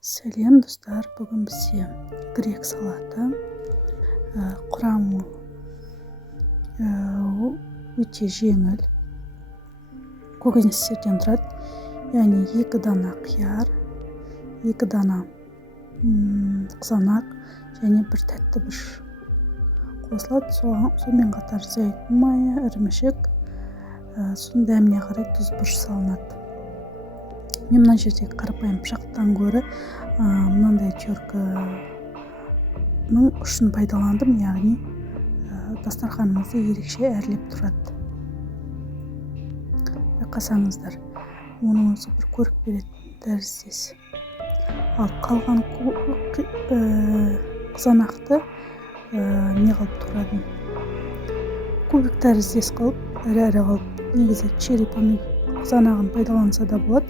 Сәлем достар, бүгін бізде грек салаты. Құрамы өте жеңіл, көкөністерден тұрады. Яғни 2 дана қияр, 2 дана қызанақ және 1 тәтті бұрыш қосылады. Сонымен қатар зәйтүн майы, ірімшік, соның дәміне қарай тұз, бұрыш салынады. Мен мына жердегі қарапайым пышақтан гөрі мынандай теркінің ұшын пайдаландым, яғни дастарханымызды ерекше әрлеп тұрады. Байқасаңыздар, оның өзі бір көрік беретін тәріздес. Ал қалған қызанақты не қылып тұрадым? Кубик тәріздес қылып, әрі қылып, негізі черри қызанағын пайдаланса да болады.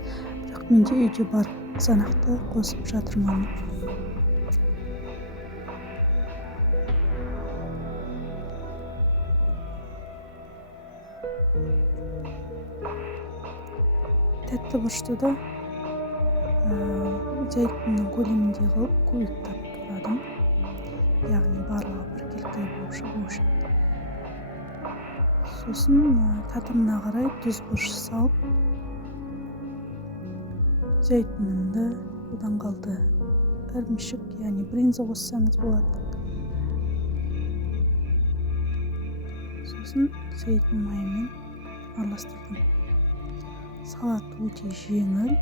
Бірақ менде үйде бар қызанақты қосып жатырмын. Тәтті бұрышты да зәйтүннің көлемінде қылып кубиктап тұрадым. Яғни барлығы біркелкі болып шығу үшін. Сосын татымына қарай тұз, бұрыш салып, зәйтүнімді, одан қалды ірімшік, яғни бринза қоссаңыз болады. Сосын зәйтүн майымен араластырдым. Салат өте жеңіл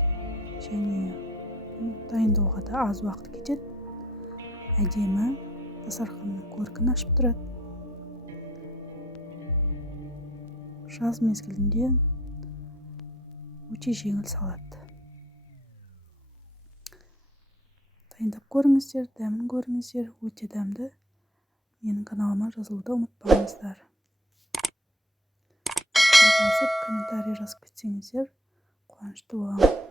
және дайындауға да аз уақыт кетеді. Әдемі, дастарханның көркін ашып тұрады. Жаз мезгілінде өте жеңіл салат. Дайындап көріңіздер, дәмін көріңіздер, өте дәмді. Менің каналыма жазылуды ұмытпаңыздар. Комментарий жазып кетсеңіздер, қуанышты боламын.